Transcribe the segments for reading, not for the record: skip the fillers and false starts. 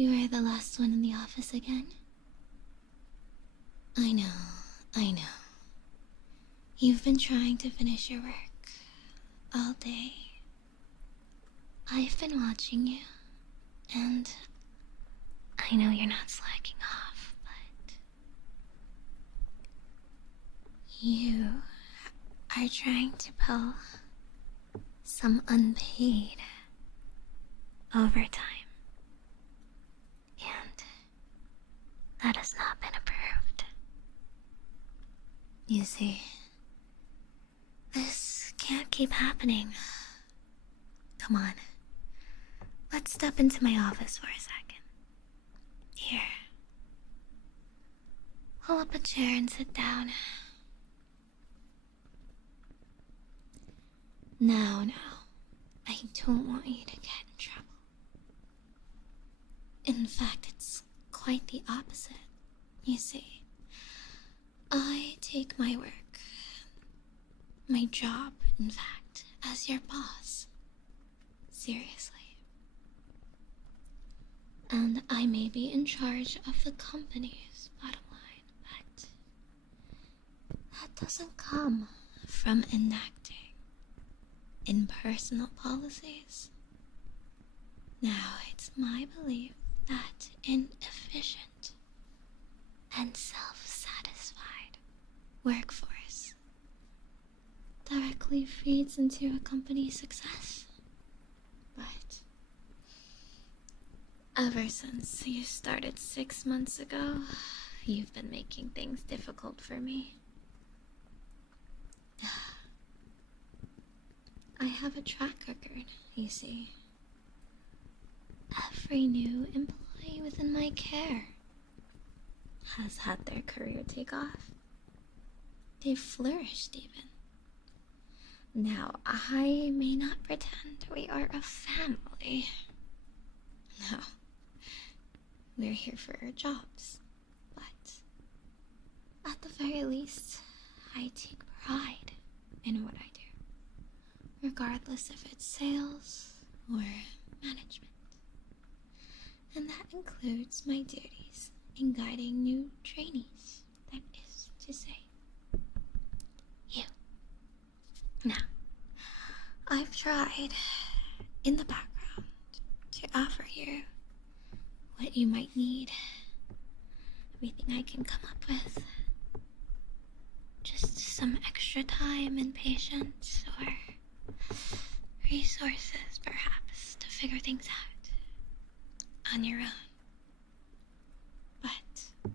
You are the last one in the office again? I know. You've been trying to finish your work all day. I've been watching you, and I know you're not slacking off, but you are trying to pull some unpaid overtime. And that has not been approved. You see, this can't keep happening. Come on. Let's step into my office for a second. Here. Pull up a chair and sit down. Now, I don't want you to get in trouble. In fact, it's quite the opposite. You see, I take my work, my job, in fact, as your boss, seriously. And I may be in charge of the company's bottom line, but that doesn't come from enacting impersonal policies. Now, it's my belief that inefficient and self-satisfied workforce directly feeds into a company's success. But ever since you started 6 months ago, you've been making things difficult for me. I have a track record, you see. Every new employee within my care has had their career take off. They've flourished even. Now, I may not pretend we are a family. No. We're here for our jobs. But at the very least, I take pride in what I do, regardless if it's sales or management. And that includes my duties in guiding new trainees, that is to say, you. Now, I've tried, in the background, to offer you what you might need, everything I can come up with. Just some extra time and patience, or resources, perhaps, to figure things out on your own. But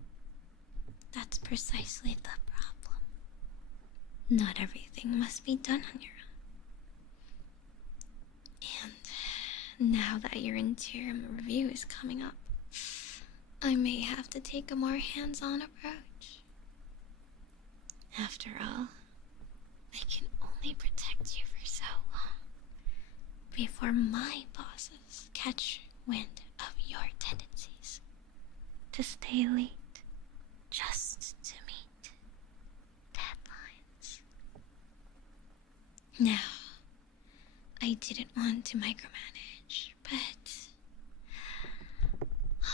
that's precisely the problem. Not everything must be done on your own. And now that your interim review is coming up, I may have to take a more hands-on approach. After all, I can only protect you for so long before my bosses catch wind of your tendencies to stay late just to meet deadlines. Now, I didn't want to micromanage, but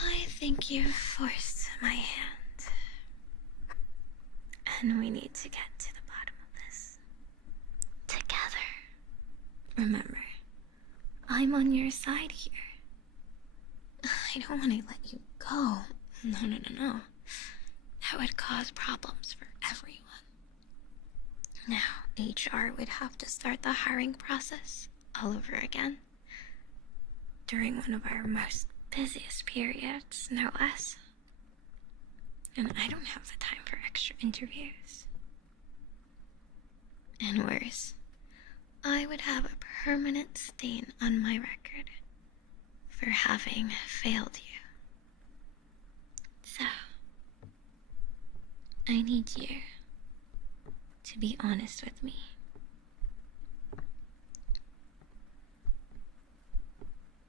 I think you've forced my hand. And we need to get to the bottom of this together. Remember, I'm on your side here. I don't want to let you go. No. That would cause problems for everyone. Now, HR would have to start the hiring process all over again. During one of our most busiest periods, no less. And I don't have the time for extra interviews. And worse, I would have a permanent stain on my record for having failed you. So, I need you to be honest with me.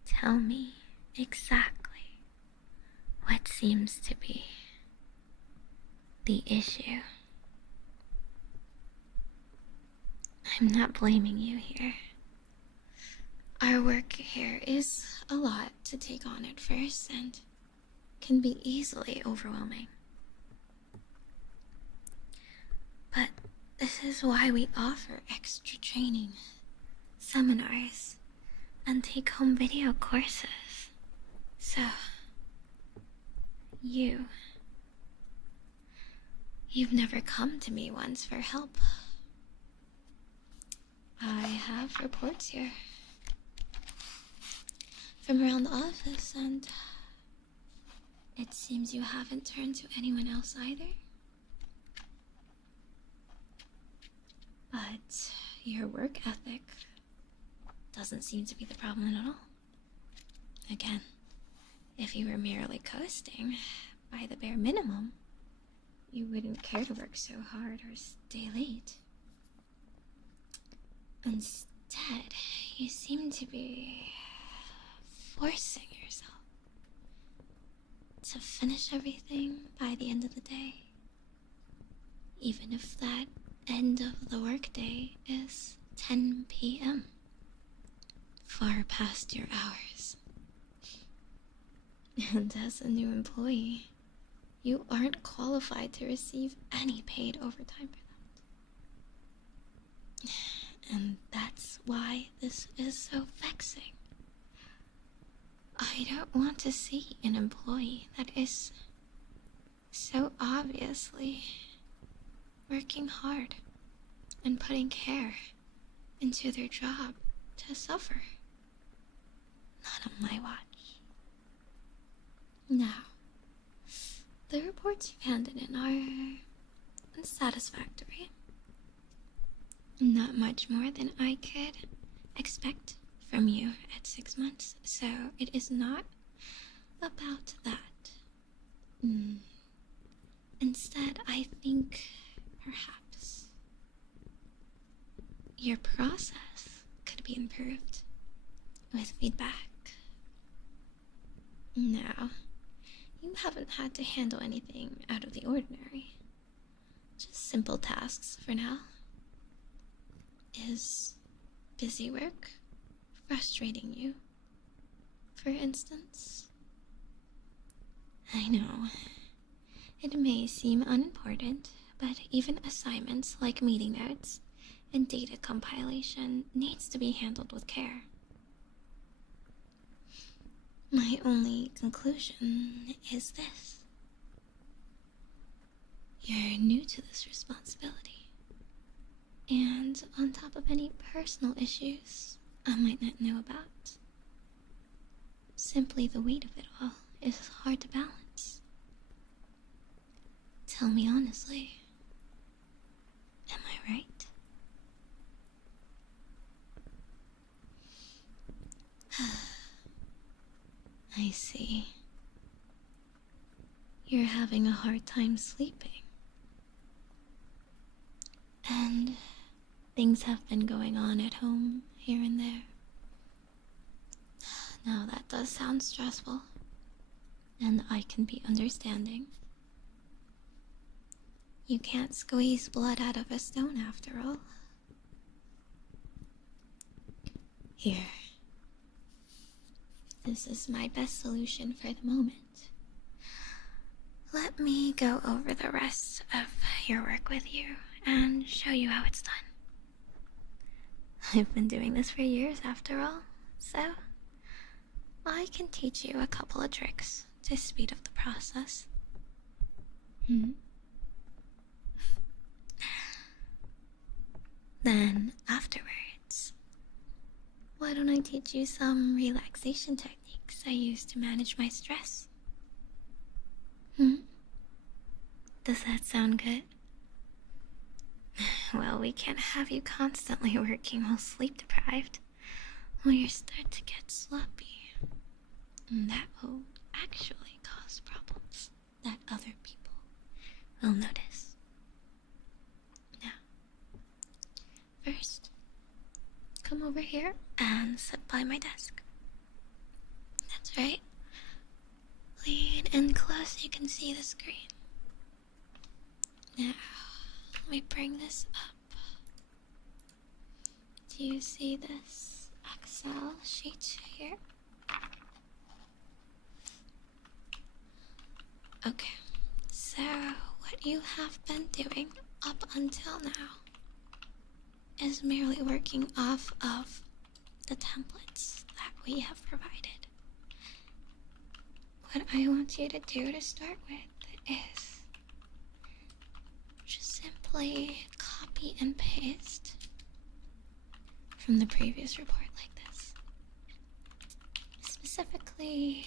Tell me exactly what seems to be the issue. I'm not blaming you here. Our work here is a lot to take on at first, and can be easily overwhelming. But this is why we offer extra training, seminars, and take-home video courses. So, you've never come to me once for help. I have reports here from around the office, and it seems you haven't turned to anyone else either. But your work ethic doesn't seem to be the problem at all. Again, if you were merely coasting, by the bare minimum, you wouldn't care to work so hard or stay late. Instead, you seem to be forcing yourself to finish everything by the end of the day, even if that end of the workday is 10 p.m., far past your hours. And as a new employee, you aren't qualified to receive any paid overtime for that. And that's why this is so vexing. I don't want to see an employee that is so obviously working hard and putting care into their job to suffer. Not on my watch. Now, the reports you handed in are unsatisfactory. Not much more than I could expect from you at 6 months, so it is not about that. Instead, I think perhaps your process could be improved with feedback. Now, you haven't had to handle anything out of the ordinary. Just simple tasks for now. Is busy work frustrating you, for instance? I know, it may seem unimportant, but even assignments like meeting notes and data compilation needs to be handled with care. My only conclusion is this. You're new to this responsibility. And on top of any personal issues I might not know about, simply the weight of it all is hard to balance. Tell me honestly, am I right? I see. You're having a hard time sleeping. And things have been going on at home here and there. Now that does sound stressful, and I can be understanding. You can't squeeze blood out of a stone after all. Here. This is my best solution for the moment. Let me go over the rest of your work with you and show you how it's done. I've been doing this for years after all, so I can teach you a couple of tricks to speed up the process. Then afterwards, why don't I teach you some relaxation techniques I use to manage my stress? Does that sound good? Well, we can't have you constantly working while sleep deprived, or you start to get sloppy. And that will actually cause problems that other people will notice. Now, first, come over here and sit by my desk. That's right. Lean in close so you can see the screen. Now, let me bring this up. Do you see this Excel sheet here? Okay, so what you have been doing up until now is merely working off of the templates that we have provided. What I want you to do to start with is just simply copy and paste from the previous report like this. Specifically,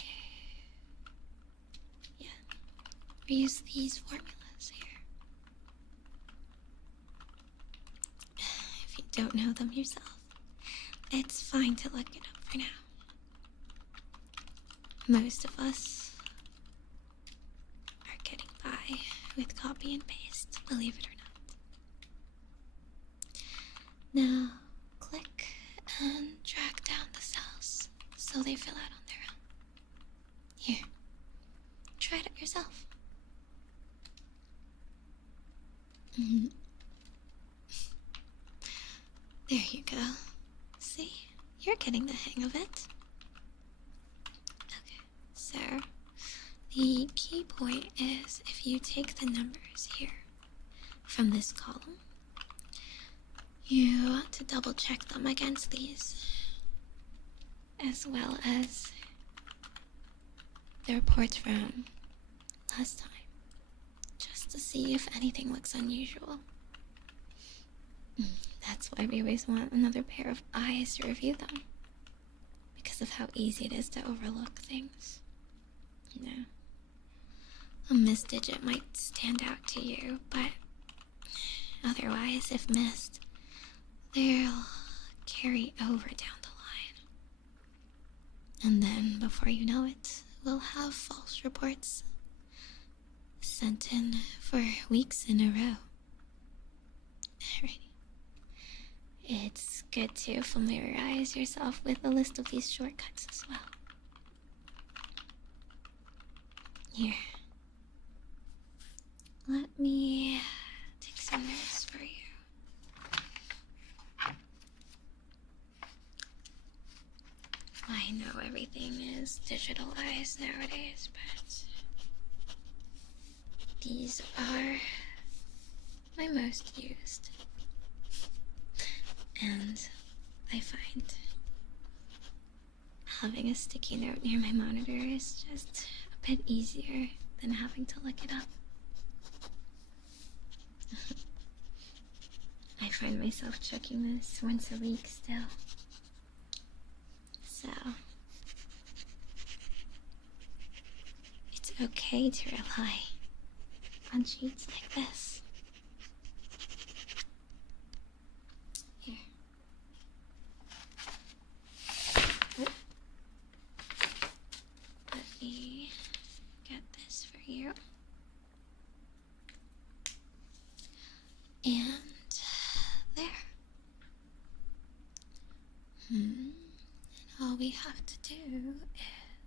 yeah, we use these formulas here. If you don't know them yourself, it's fine to look it up for now. Most of us are getting by with copy and paste, believe it or not. Now, click and drag down the cells so they fill out on their own. Here, try it out yourself. There you go. See? You're getting the hang of it. Okay, so the key point is if you take the numbers here from this column, you want to double check them against these, as well as the reports from last time, just to see if anything looks unusual. That's why we always want another pair of eyes to review them, because of how easy it is to overlook things. You know, a missed digit might stand out to you, but otherwise, if missed, they'll carry over down the line. And then, before you know it, we'll have false reports sent in for weeks in a row. Alrighty. It's good to familiarize yourself with a list of these shortcuts as well. Here. Let me take some notes for you. I know everything is digitalized nowadays, but these are my most used. And I find having a sticky note near my monitor is just a bit easier than having to look it up. I find myself checking this once a week still. So, it's okay to rely on sheets like this. Here. Oh. Let me get this for you. And there. And all we have to do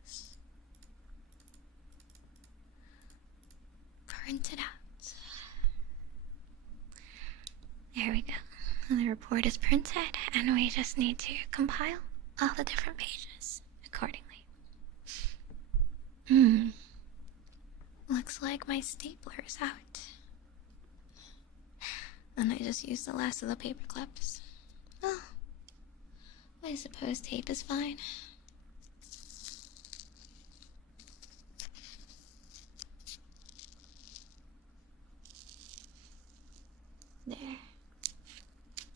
is print it out. There we go. The report is printed, and we just need to compile all the different pages accordingly. Looks like my stapler's out. And I just used the last of the paper clips. Oh, I suppose tape is fine. There.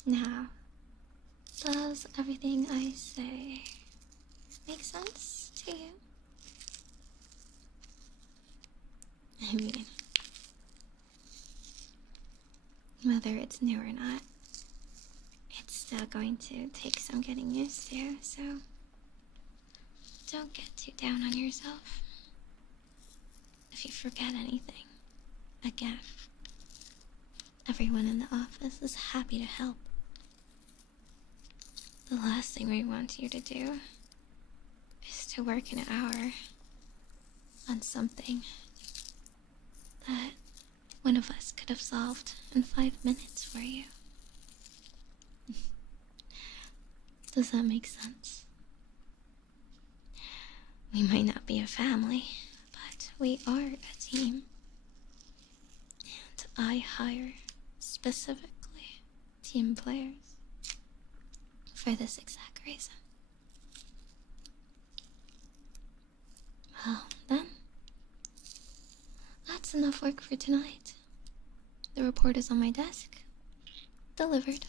Now, does everything I say make sense to you? I mean, whether it's new or not, it's still going to take some getting used to, so don't get too down on yourself. If you forget anything, again, everyone in the office is happy to help. The last thing we want you to do is to work an hour on something that one of us could have solved in 5 minutes for you. Does that make sense? We might not be a family, but that we are a team. And I hire specifically team players for this exact reason. Well, then, that's enough work for tonight. The report is on my desk, delivered,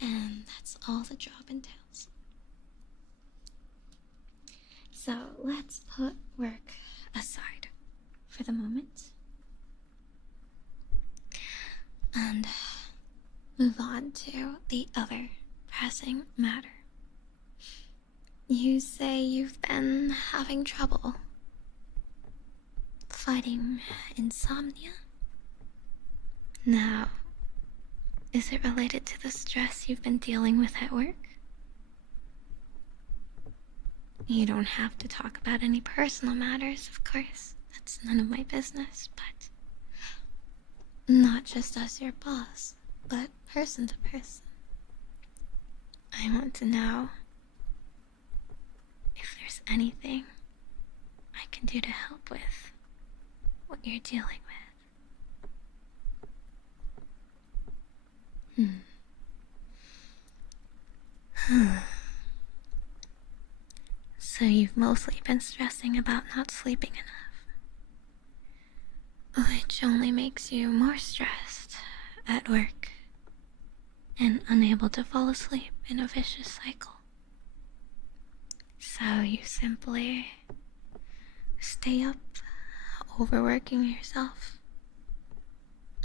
and that's all the job entails. So let's put work aside for the moment and move on to the other pressing matter. You say you've been having trouble fighting insomnia? Now, is it related to the stress you've been dealing with at work? You don't have to talk about any personal matters, of course. That's none of my business, but not just as your boss, but person to person. I want to know if there's anything I can do to help with what you're dealing with. So you've mostly been stressing about not sleeping enough, which only makes you more stressed at work and unable to fall asleep in a vicious cycle. So you simply stay up, overworking yourself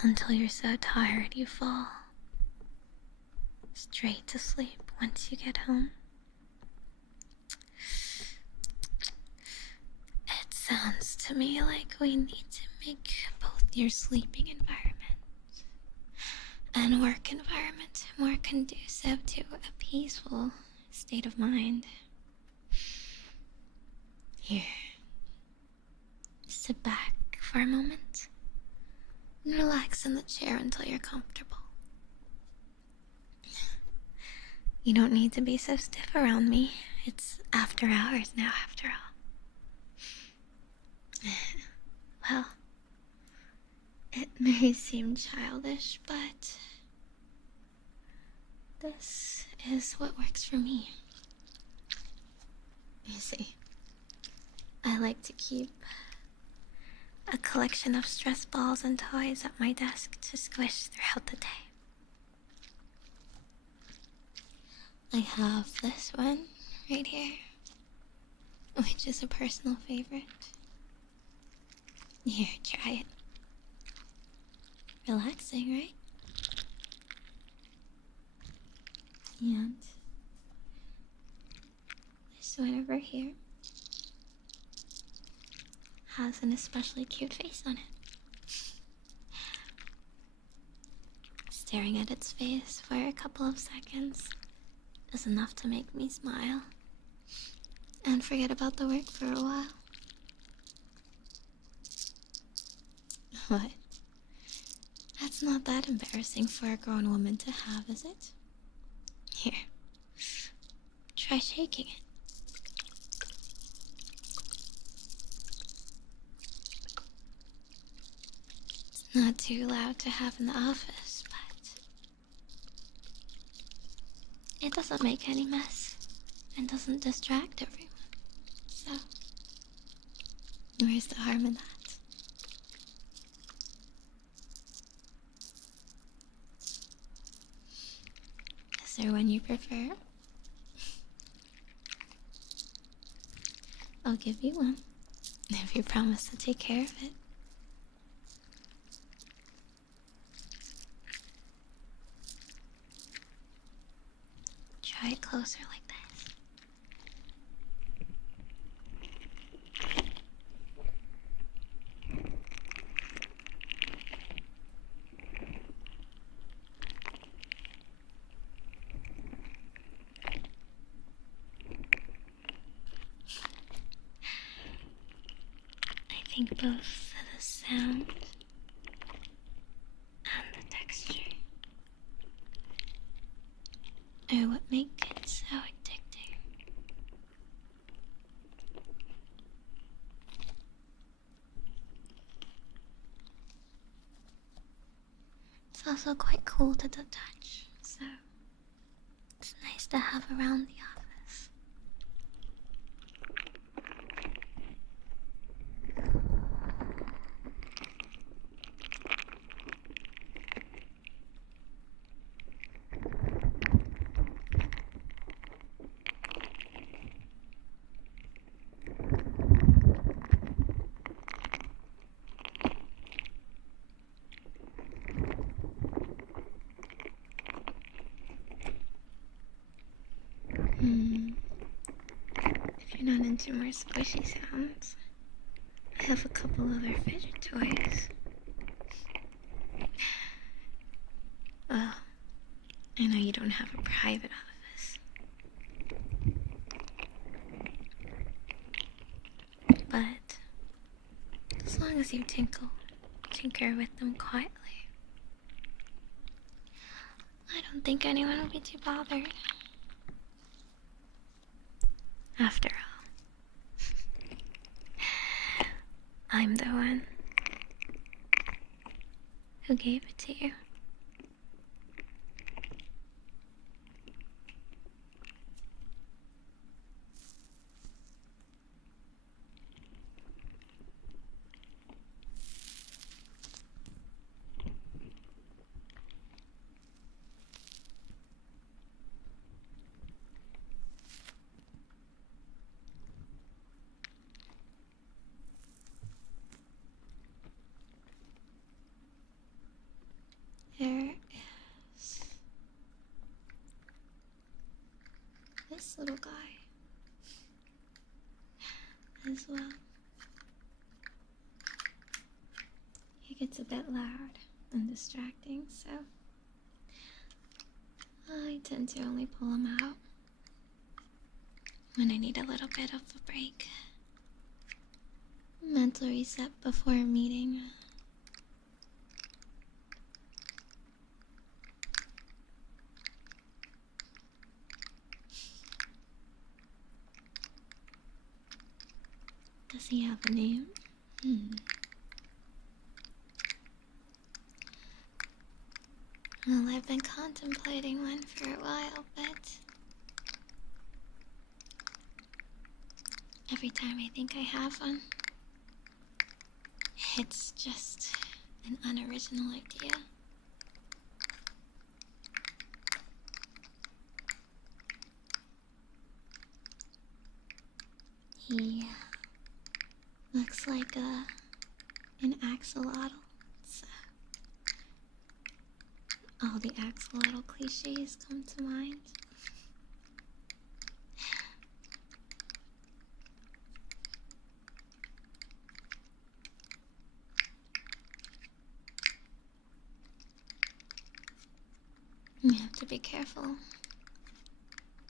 until you're so tired you fall straight to sleep once you get home. It sounds to me like we need to make both your sleeping environment and work environment more conducive to a peaceful state of mind. Here, sit back for a moment and relax in the chair until you're comfortable. You don't need to be so stiff around me. It's after hours now, after all. Well, it may seem childish, but this is what works for me. You see, I like to keep a collection of stress balls and toys at my desk to squish throughout the day. I have this one right here, which is a personal favorite. Here, try it. Relaxing, right? And this one over here has an especially cute face on it. Staring at its face for a couple of seconds is enough to make me smile and forget about the work for a while. What? That's not that embarrassing for a grown woman to have, is it? Here, try shaking it. It's not too loud to have in the office, but it doesn't make any mess and doesn't distract everyone. So, where's the harm in that? Is there one you prefer? I'll give you one if you promise to take care of it. Try it closer like this. I think both the sound and the texture are what make it so addicting. also quite cool to the touch, so it's nice to have around the office. If you're not into more squishy sounds, I have a couple other fidget toys. Well, I know you don't have a private office, but as long as you tinker with them quietly, I don't think anyone will be too bothered. After all, I'm the one who gave it to you. There is this little guy as well. He gets a bit loud and distracting, so I tend to only pull him out when I need a little bit of a break. Mental reset before a meeting. Does he have a name? Well, I've been contemplating one for a while, but every time I think I have one, it's just an unoriginal idea. He looks like an axolotl. So all the axolotl cliches come to mind. You have to be careful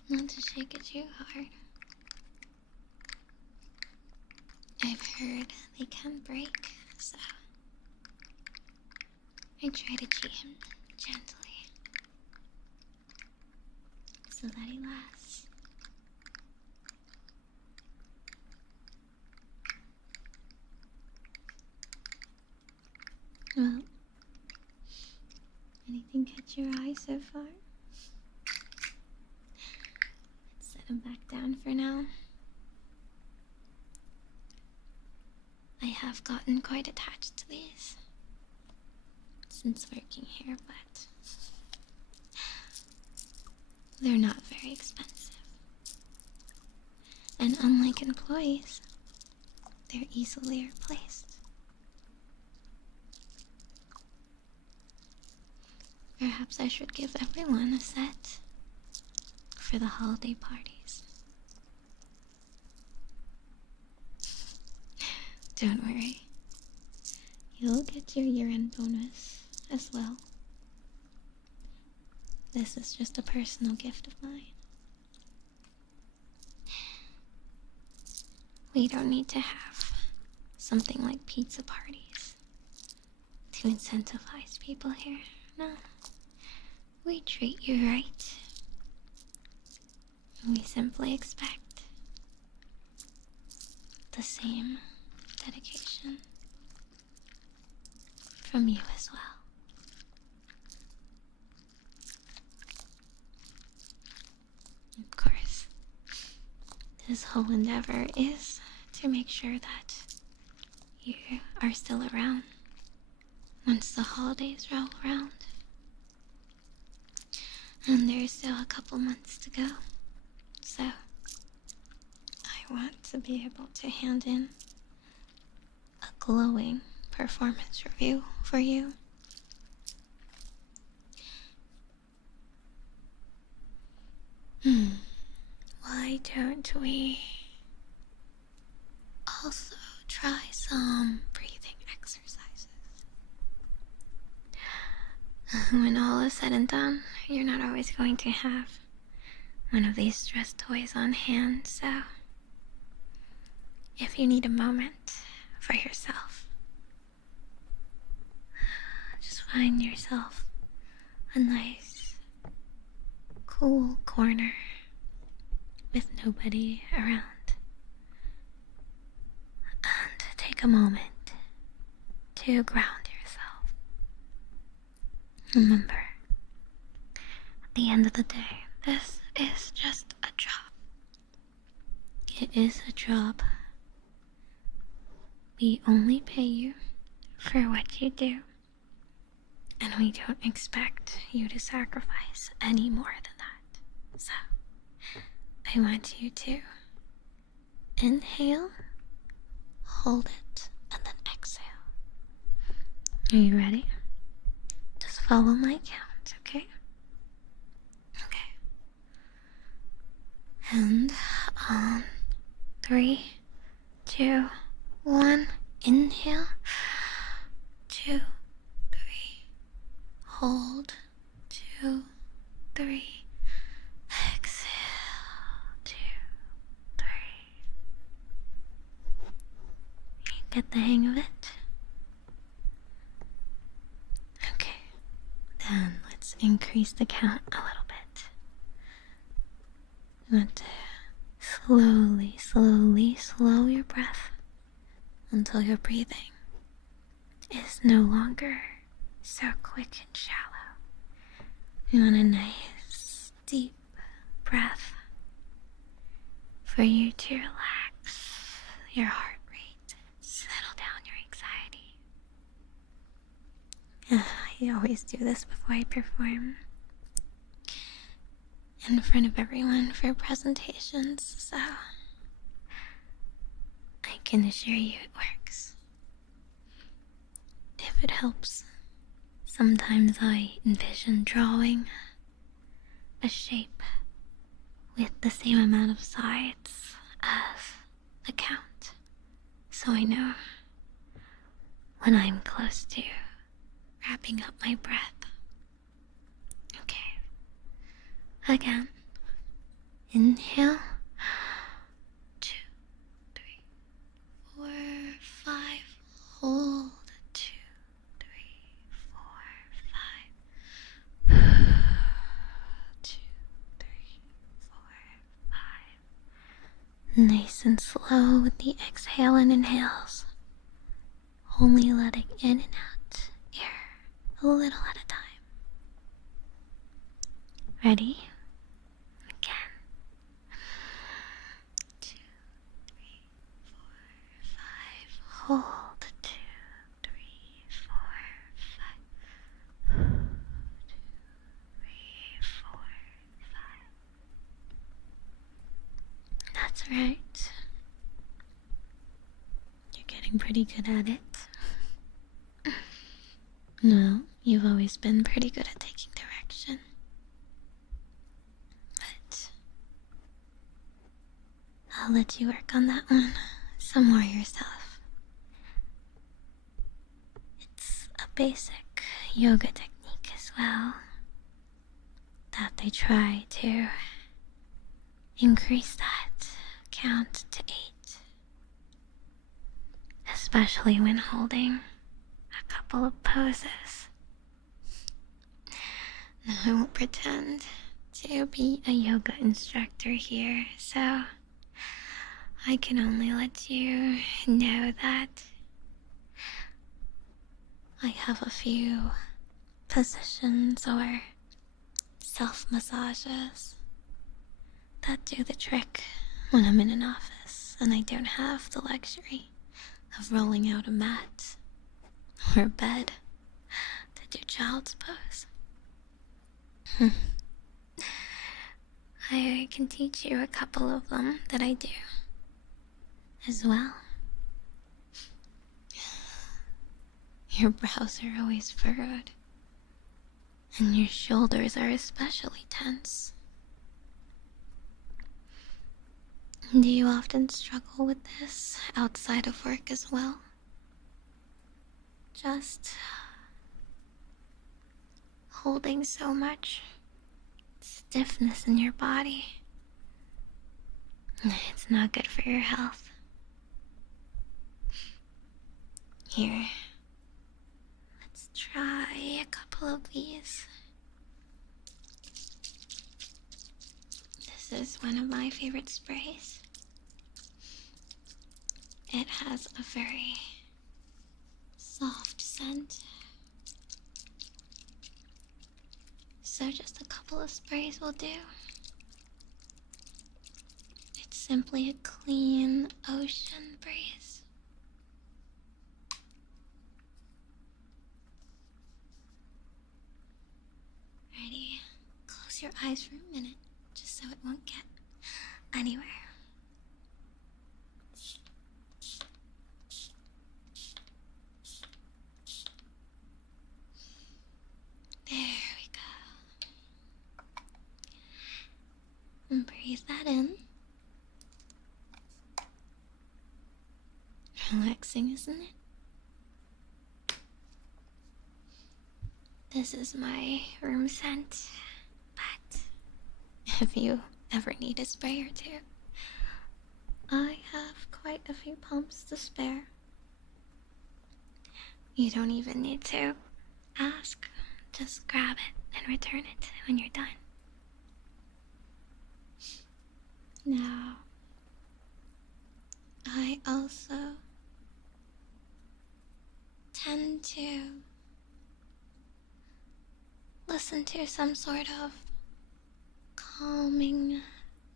not to shake it too hard. I've heard they can break, so I try to treat him gently so that he lasts. Well, anything catch your eye so far? Let's set him back down for now. I have gotten quite attached to these since working here, but they're not very expensive. And unlike employees, they're easily replaced. Perhaps I should give everyone a set for the holiday parties. Don't worry. You'll get your year-end bonus as well. This is just a personal gift of mine. We don't need to have something like pizza parties to incentivize people here. No. We treat you right. We simply expect the same dedication from you as well. this whole endeavor is to make sure that you are still around once the holidays roll around. And there's still a couple months to go. So, I want to be able to hand in a glowing performance review for you. Why don't we also try some breathing exercises? When all is said and done, you're not always going to have one of these stress toys on hand, so if you need a moment for yourself, just find yourself a nice, cool corner with nobody around. And take a moment to ground yourself. Remember, at the end of the day, this is just a job. It is a job. We only pay you for what you do, and we don't expect you to sacrifice any more than that. So, I want you to inhale, hold it, and then exhale. Are you ready? Just follow my count, okay? Okay. And on 3, 2, 1, inhale. 2, 3, hold. 2, 3, exhale. 2, 3. You get the hang of it? Okay, then let's increase the count a little bit. You want to slowly slow your breath until your breathing is no longer so quick and shallow. You want a nice, deep breath for you to relax your heart rate, settle down your anxiety. I always do this before I perform in front of everyone for presentations, so I can assure you it works. If it helps, sometimes I envision drawing a shape with the same amount of sides as the count, so I know when I'm close to wrapping up my breath. Okay. Again. Inhale. 2, 3, 4, 5. Hold. 2, 3, 4, 5. 2, 3, 4, 5. Nice and slow with the exhale and inhales. Only letting in and out air a little at a time. Ready? Again. 2, 3, 4, 5. Hold. 2, 3, 4, 5. 2, 3, 4, 5. That's right. You're getting pretty good at it. No, you've always been pretty good at taking direction. But I'll let you work on that one some more yourself. It's a basic yoga technique as well that they try to increase that count to 8. Especially when holding a couple of poses. Now, I won't pretend to be a yoga instructor here, so I can only let you know that I have a few positions or self-massages that do the trick when I'm in an office and I don't have the luxury of rolling out a mat or a bed to do child's pose. I can teach you a couple of them that I do as well. Your brows are always furrowed, and your shoulders are especially tense. Do you often struggle with this outside of work as well? Just holding so much stiffness in your body. It's not good for your health. Here, let's try a couple of these. This is one of my favorite sprays. It has a very soft scent. So just a couple of sprays will do. It's simply a clean ocean breeze. Ready? Close your eyes for a minute, just so it won't get anywhere. There we go. And breathe that in. Relaxing, isn't it? This is my room scent, but if you ever need a spray or two, I have quite a few pumps to spare. You don't even need to ask. Just grab it and return it when you're done. Now, I also tend to listen to some sort of calming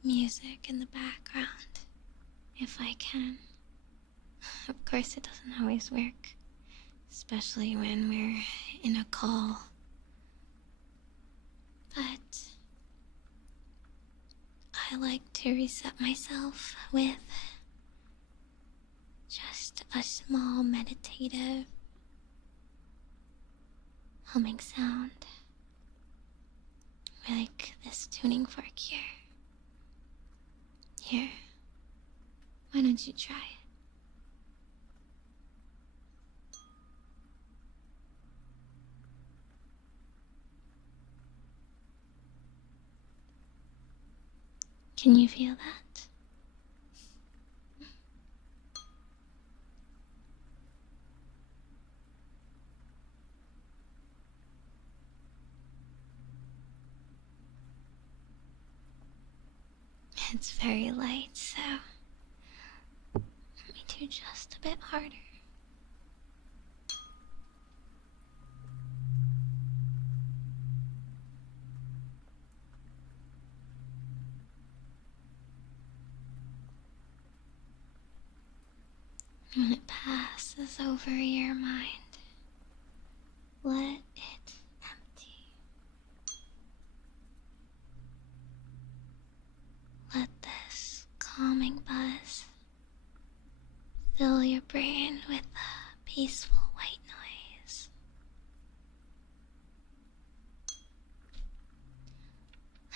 music in the background, if I can. Of course, it doesn't always work, especially when we're in a call. But I like to reset myself with just a small meditative humming sound, like this tuning fork here. Here, why don't you try it? Can you feel that? It's very light, so let me do just a bit harder. When it passes over your mind, let it empty. Let this calming buzz fill your brain with a peaceful white noise.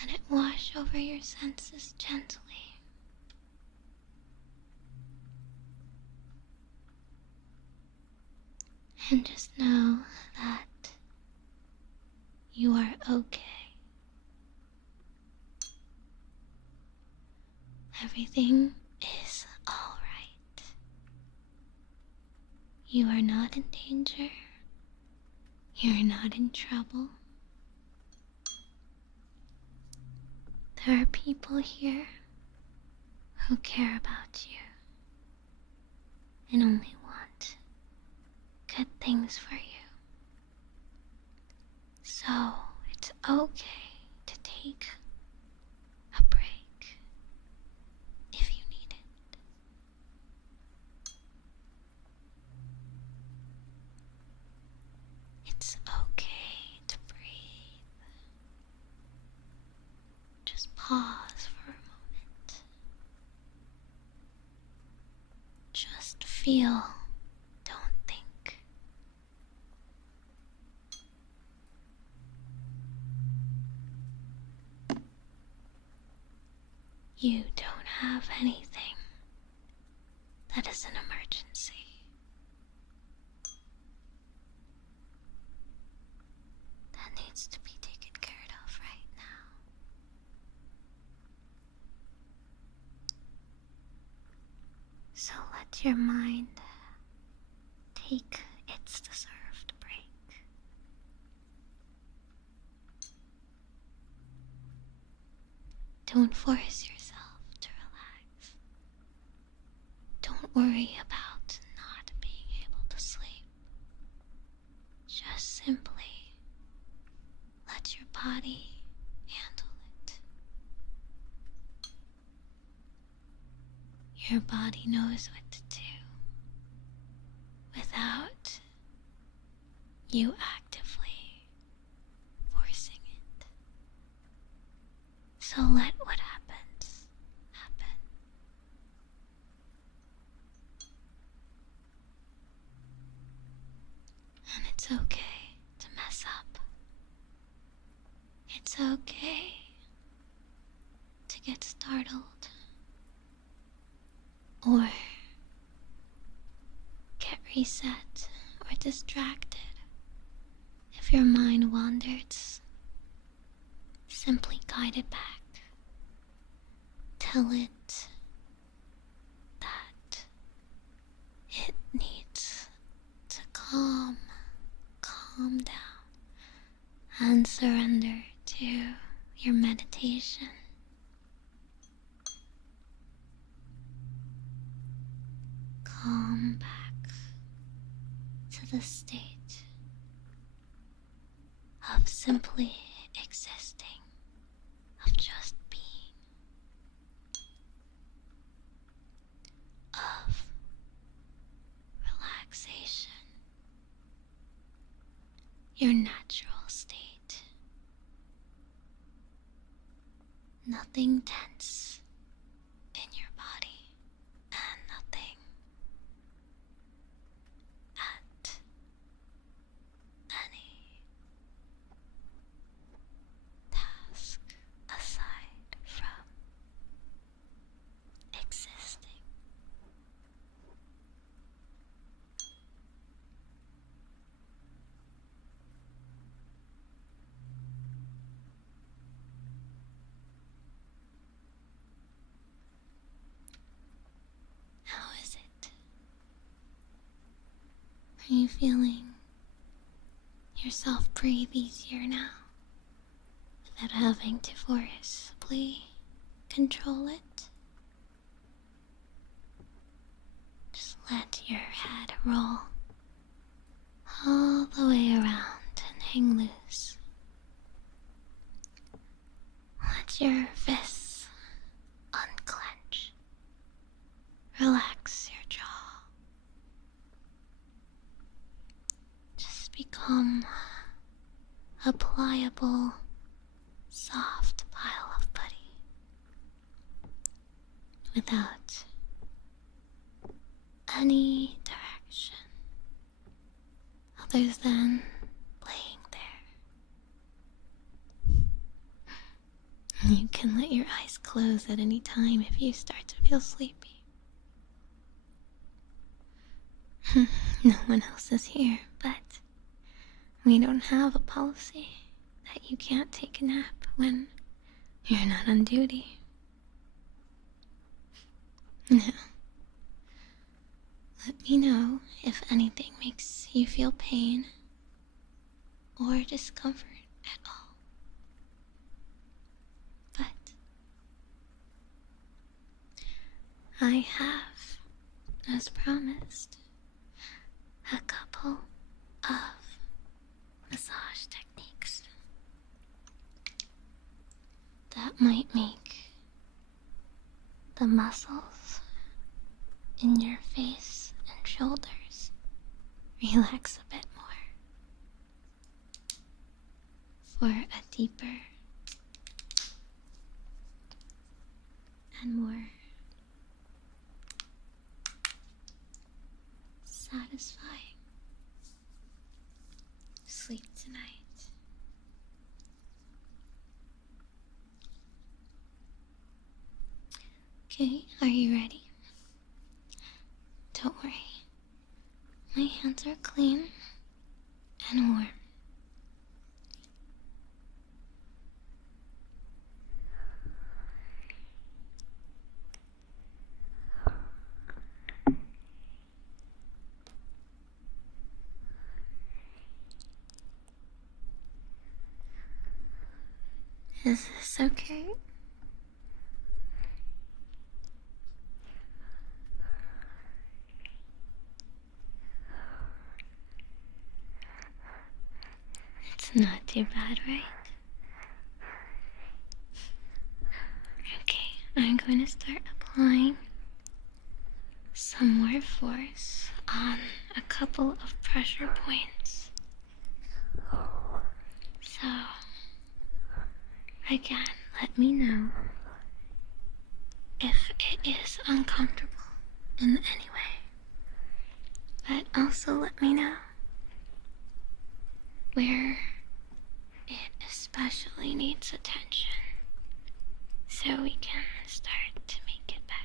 Let it wash over your senses gently. And just know that you are okay. Everything is all right. You are not in danger. You're not in trouble. There are people here who care about you and only want good things for you. So it's okay to take a break if feel, don't think. You don't have anything that is an emergency. That needs to be taken care of right now. So let your mind take its deserved break. Don't force yourself to relax. Don't worry about not being able to sleep. Just simply let your body handle it. Your body knows what to do without you actively forcing it. So let what happens happen. And it's okay to mess up. It's okay to get startled or get reset or distracted. If your mind wanders, simply guide it back. Tell it that it needs to calm down and surrender to your meditation. Calm back to the state of simply existing, of just being, of relaxation, your natural state. Nothing tense in your body and nothing at any task aside from existing. How is it? Are you feeling yourself breathe easier now without having to forcibly control it? Just let your head roll all the way around and hang loose. Let your fists unclench. Relax your jaw. Just become a pliable, soft pile of putty without any direction other than laying there. You can let your eyes close at any time if you start to feel sleepy. No one else is here, but we don't have a policy that you can't take a nap when you're not on duty. Now, let me know if anything makes you feel pain or discomfort at all. But I have, as promised, a couple of massage techniques that might make the muscles in your face and shoulders relax a bit more for a deeper and more satisfying. Sleep tonight. Okay, are you ready? Don't worry. My hands are clean and warm. Is this okay? It's not too bad, right? Okay, I'm going to start applying some more force on a couple of pressure points. So, again, let me know if it is uncomfortable in any way. But also let me know where it especially needs attention so we can start to make it better.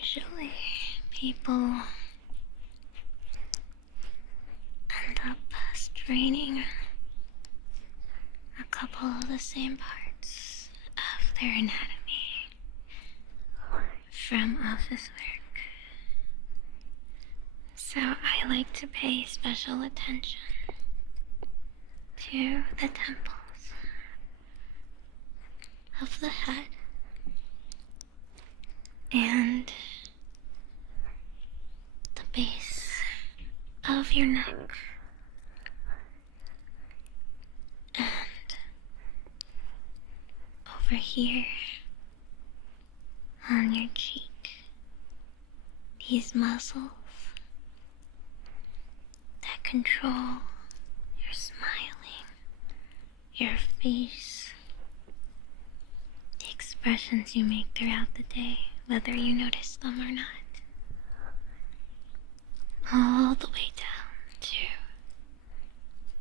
Usually, people end up straining a couple of the same parts of their anatomy from office work. So I like to pay special attention to the temples of the head and the base of your neck and over here on your cheek. These muscles that control your smiling, your face, the expressions you make throughout the day, whether you notice them or not. All the way down to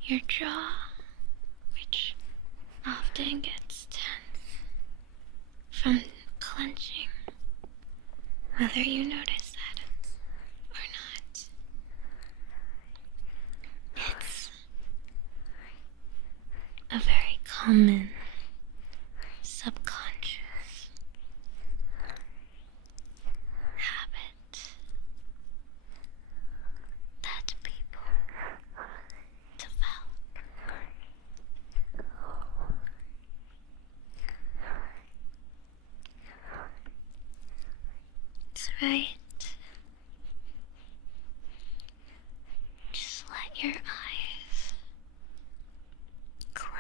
your jaw, which often gets tense from clenching, whether you notice that or not. It's a very common subconscious habit that people develop. It's right. Just let your eyes close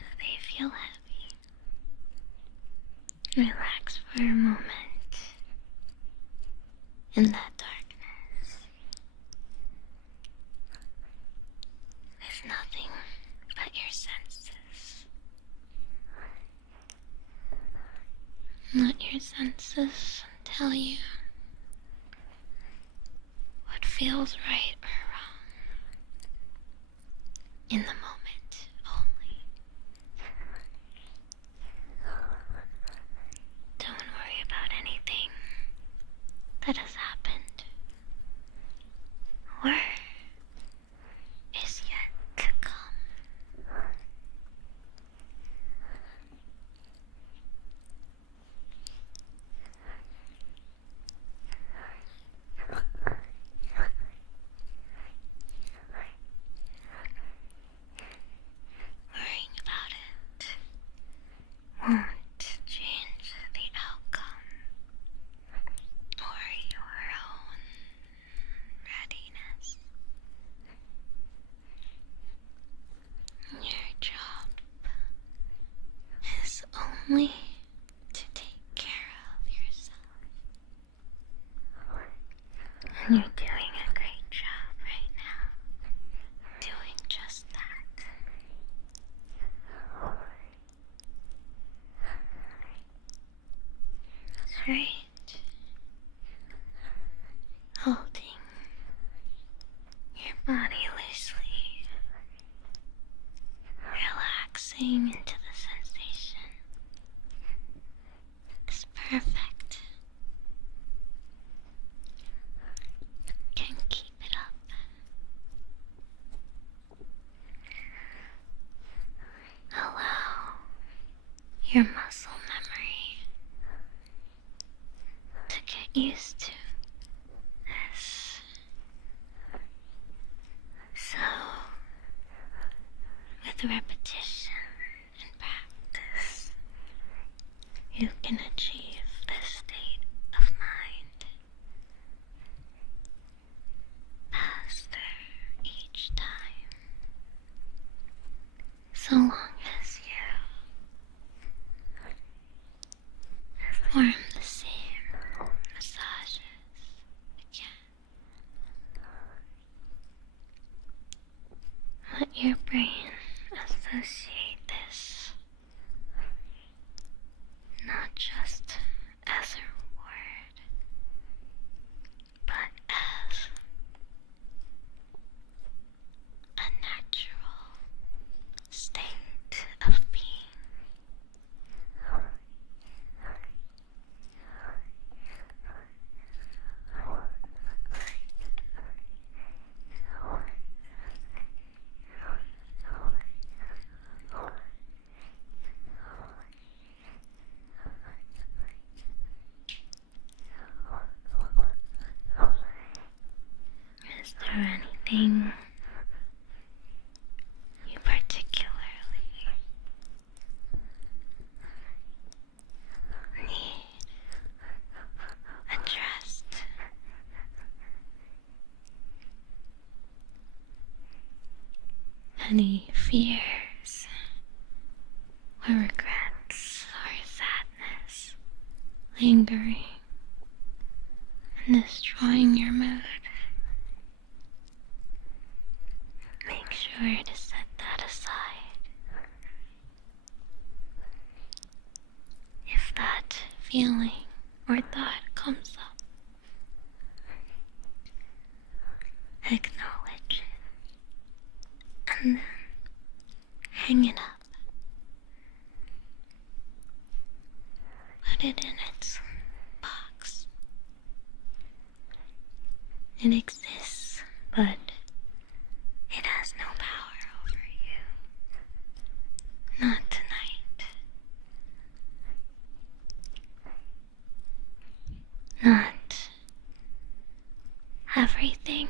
if they feel heavy. Relax for a moment in that darkness with nothing but your senses. Let your senses tell you what feels right or wrong in the moment only. Don't worry about anything that has happened or is yet to come. only to take care of yourself. And you're doing a great job right now, doing just that. That's right. Holding your body loosely, relaxing into the sensation is perfect. Can keep it up. Allow your muscle memory to get used to this. So, with repetition and practice, you can achieve this state of mind faster each time, so long as you perform the same massages again. Let your brain associate this not just as a reward, but as a natural state of being. Is there anything you particularly need addressed? Any fears or regrets or sadness lingering and destroying your mood? Make sure to set that aside. If that feeling or thought comes up, acknowledge it and then hang it up. Put it in its box. It exists, but it has no power over you. Not tonight. Not everything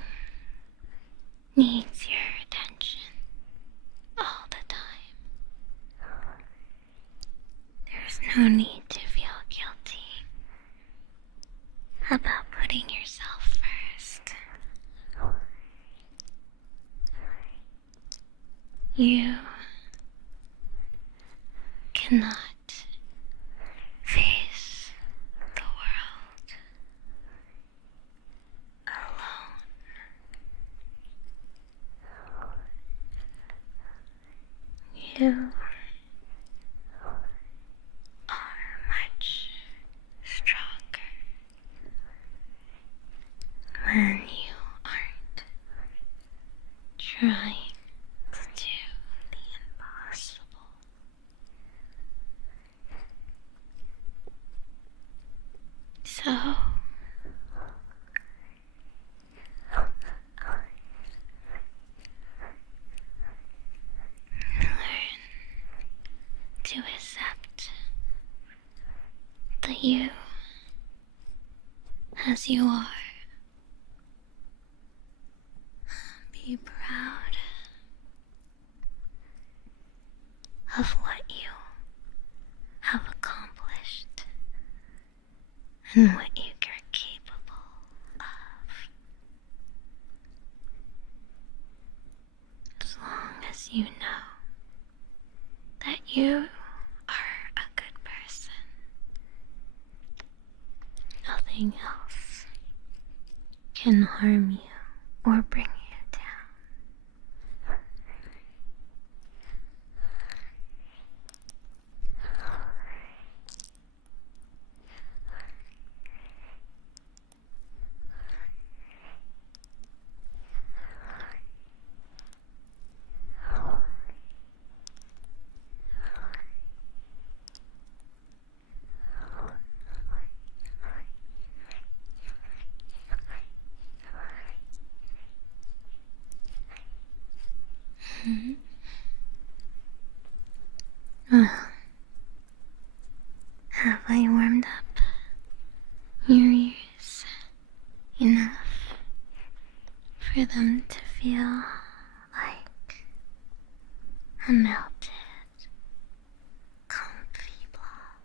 needs your attention all the time. There's no need to feel guilty about putting yourself first. You cannot face the world alone. You are much stronger when you aren't trying to do the impossible. So, learn to accept the you as you are. Be proud of what you have accomplished and what you're capable of. As long as you know that you are a good person. nothing else can harm you or bring you down. Well, have I warmed up your ears enough for them to feel like a melted, comfy blob?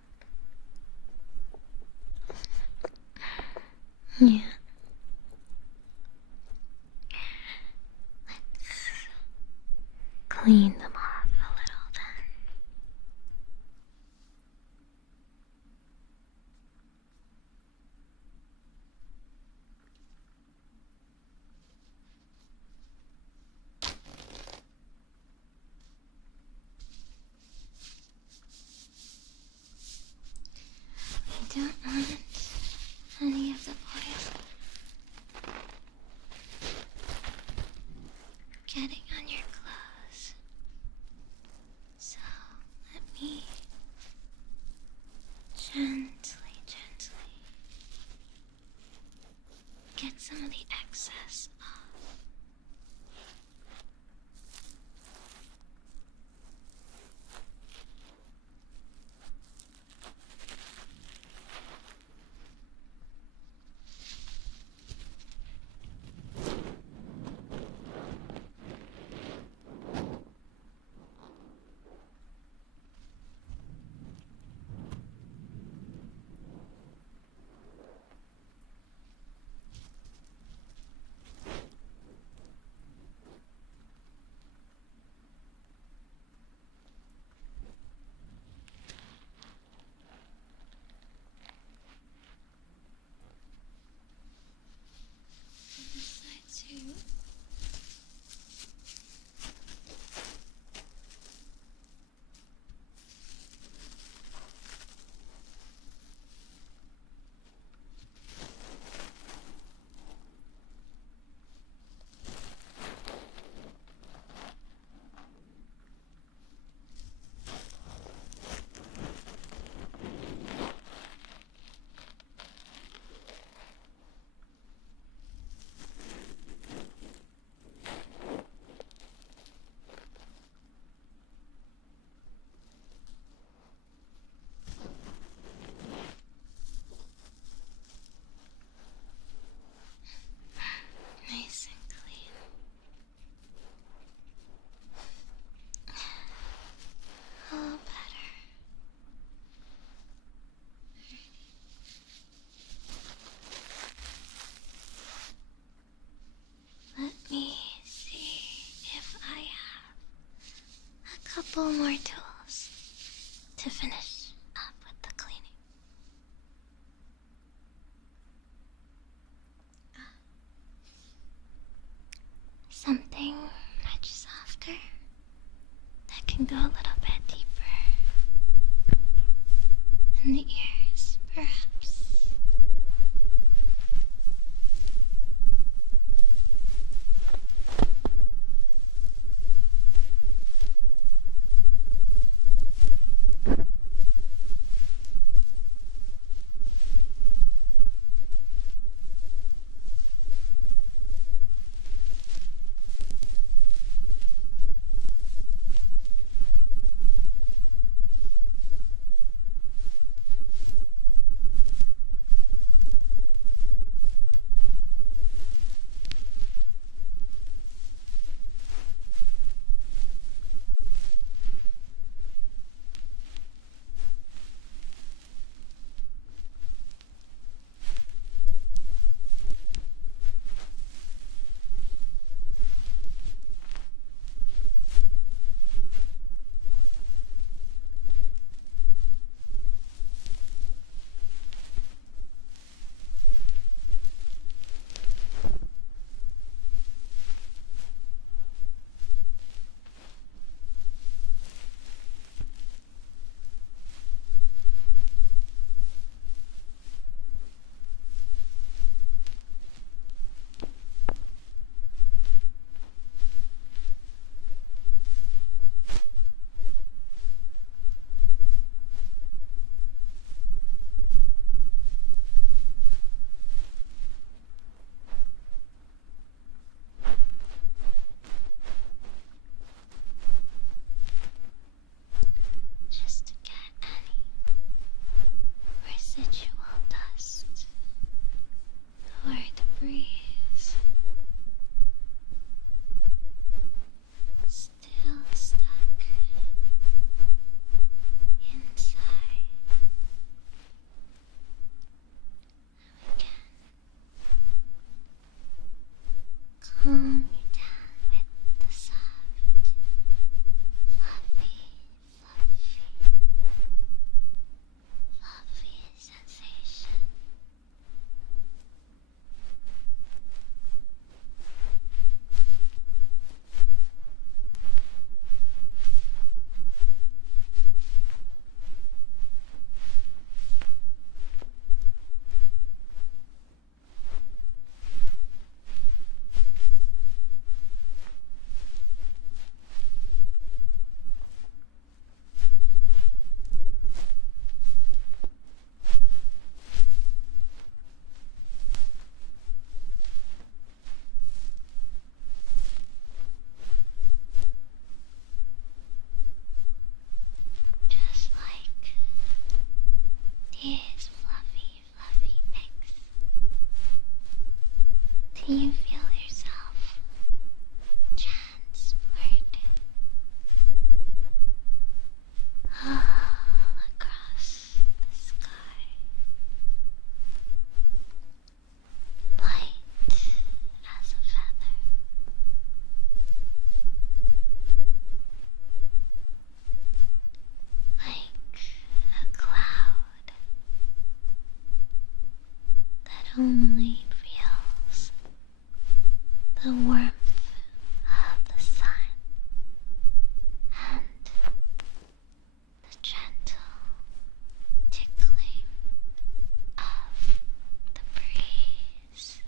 Yeah. Let's clean them off a little then. We don't want any of the oil getting on your clothes. So let me gently get some of the excess off. This side too. Nice and clean. All better. Let me see if I have a couple more tools to finish up with the cleaning. Something much softer that can go a little bit deeper in the ears, perhaps. Can you feel yourself transported all across the sky, light as a feather, like a cloud that only feels the warmth of the sun and the gentle tickling of the breeze.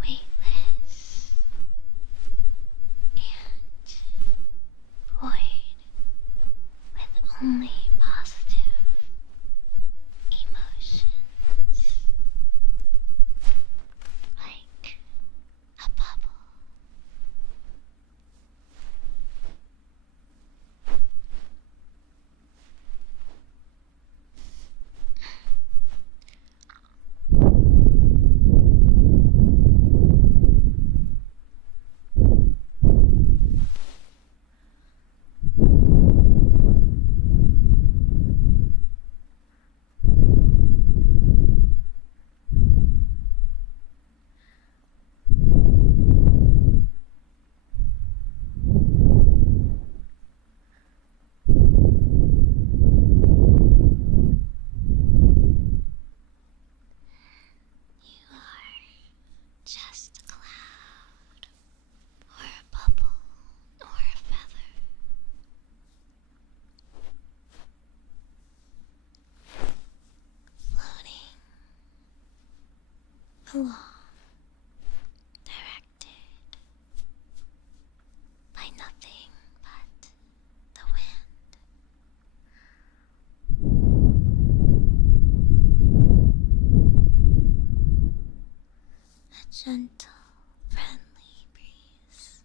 Weightless and void with only positive emotions, like a bubble. You are just a cloud, or a bubble, or a feather. Floating along, directed by nothing but the wind. A gentle, friendly breeze.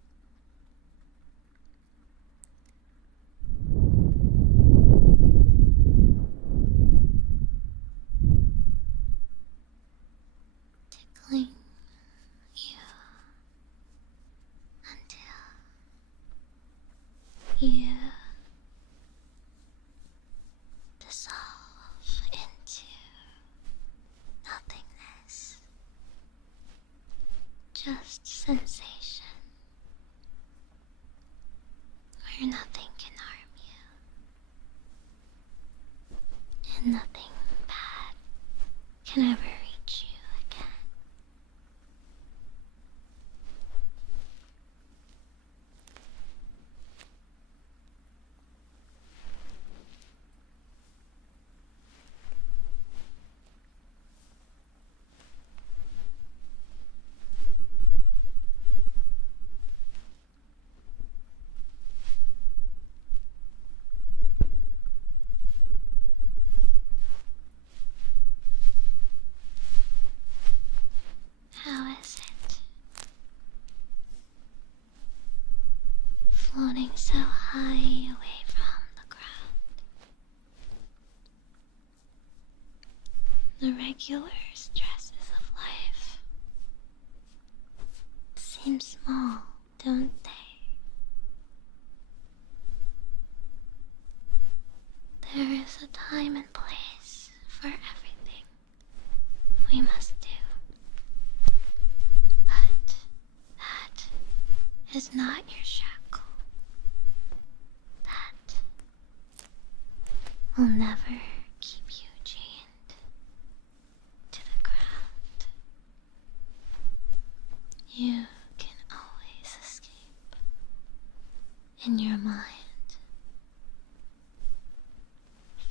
Tickling you until you dissolve into nothingness. Just sensation where nothing can harm you and nothing bad can ever reach you again. How is it? Floating so high away from the ground. The regular stresses of life seem small, don't they? There is a time and place for everything we must do. But that is not your shackle. That will never keep you chained to the ground. You can always escape in your mind,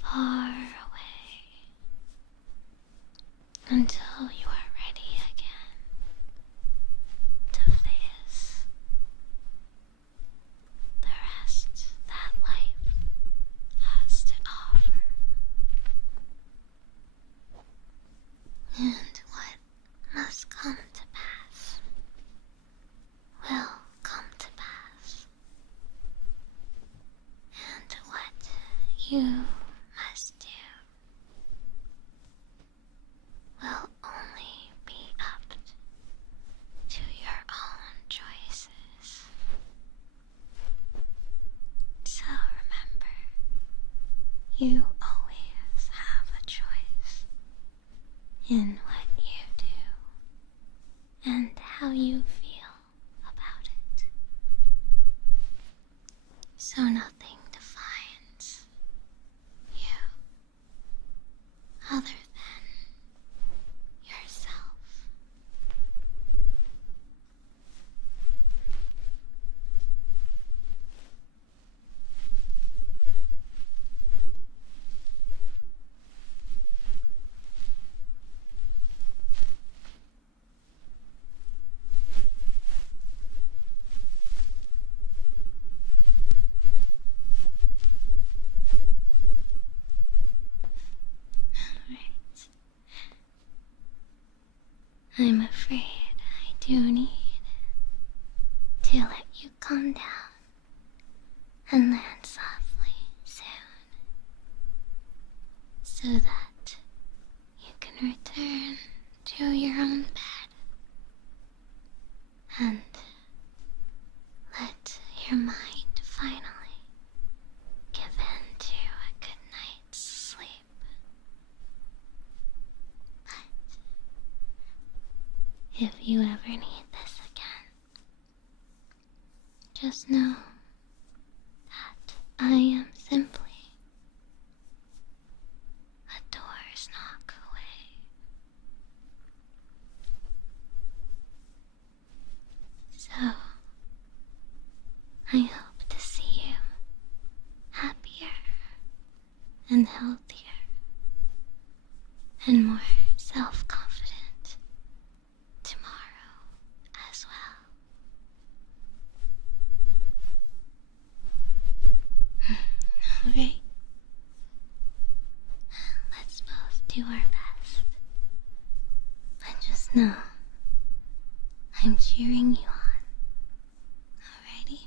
far away, until you are ready again to face the rest that life has to offer. You always have a choice in what you do and how you feel about it. So nothing defines you other than yourself. Alright. I'm afraid I do need to let you calm down and land softly soon, so that you can return to your own bed and let your mind finally give in to a good night's sleep. But if you ever need this again, just know that I am simply a door's knock away. So, I hope to see you happier and healthier and more self-confident tomorrow as well. Alright. Let's both do our best. But just know, I'm cheering you on. Alrighty?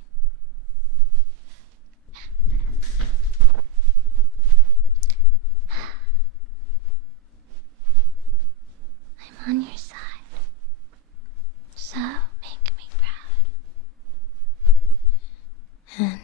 I'm on your side. So make me proud. And